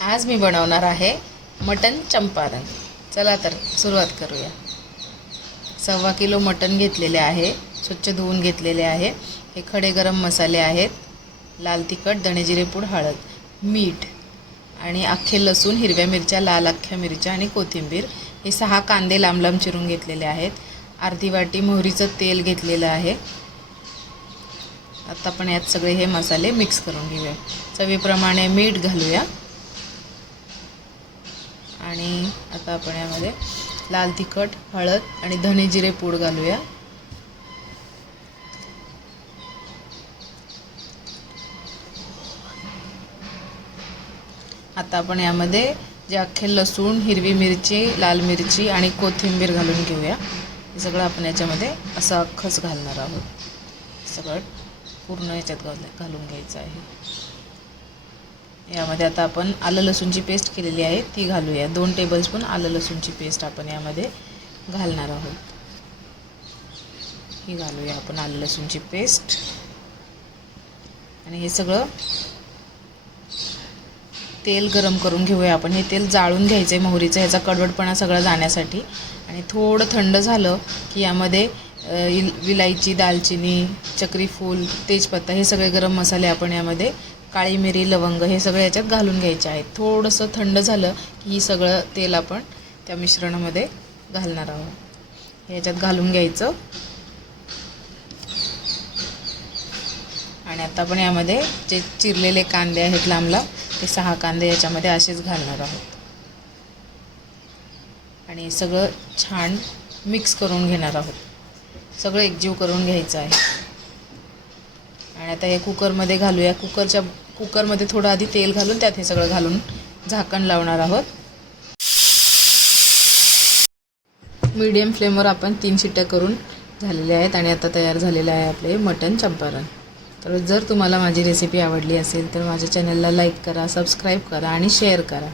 आज मी बनवणार आहे मटन चंपारण। चला तर सुरुवात करूया। 1.25 किलो मटन घेतलेले आहे, स्वच्छ धुवून घेतलेले आहे। हे खडे गरम मसाले आहेत, लाल तिखट, धणे जिरे पूड, हळद, मीठ आणि अख्खे लसूण, हिरव्या मिरच्या, लाल अख्ख्या मिरच्या आणि कोथिंबीर। हे 6 कांदे लांब लांब चिरून घेतलेले आहेत। अर्धी वाटी मोहरीचं तेल घेतलेलं आहे। आता आपण यात सगळे हे मसाले मिक्स करून घेऊया। चवीप्रमाणे मीठ घालूया आणि आता आपण यामध्ये लाल तिखट, हळद आणि धणे जिरे पूड घालूया। आता आपण यामध्ये जे अख्खे लसूण, हिरवी मिरची, लाल मिरची आणि कोथिंबीर घालून घेऊया। हे सगळं आपण याच्यामध्ये असं अख्खच घालणार आहोत। सगळं पूर्ण याच्यात घालून घ्यायचं आहे। यामध्ये आता आपण आलं लसूणची पेस्ट केलेली आहे ती घालूया। 2 टेबलस्पून आलं लसूणची पेस्ट आपण यामध्ये घालणार आहोत। ही घालूया आपण आलं लसूणची पेस्ट आणि हे सगळं तेल गरम करून घेऊया आपण। हे तेल जाळून घ्यायचं आहे मोहरीचं, ह्याचा कडवटपणा सगळा जाण्यासाठी। आणि थोडं थंड झालं की यामध्ये विलायची, दालचिनी, चक्री फूल, तेजपत्ता हे सगळे गरम मसाले आपण यामध्ये, काळी मिरी, लवंग हे सगळे याच्यात घालून घ्यायचे आहेत। थोडंसं थंड झालं की ही सगळं तेल आपण त्या मिश्रणामध्ये घालणार आहोत। याच्यात घालून घ्यायचं आणि आता आपण यामध्ये जे चिरलेले कांदे आहेत लांब लांब, ते 6 कांदे याच्यामध्ये असेच घालणार आहोत आणि सगळं छान मिक्स करून घेणार आहोत। सगळं एकजीव करून घ्यायचं आहे। आणि आता हे कुकरमध्ये घालूया। कुकरमध्ये थोडं आधी तेल घालून त्यात हे सगळं घालून झाकण लावणार आहोत। मीडियम फ्लेमवर आपण 3 शिट्ट्या करून झालेल्या आहेत आणि आता तयार झालेलं आहे आपले मटन चंपारण। तर जर तुम्हाला माझी रेसिपी आवडली असेल तर माझ्या चॅनलला लाईक करा, सबस्क्राईब करा आणि शेअर करा।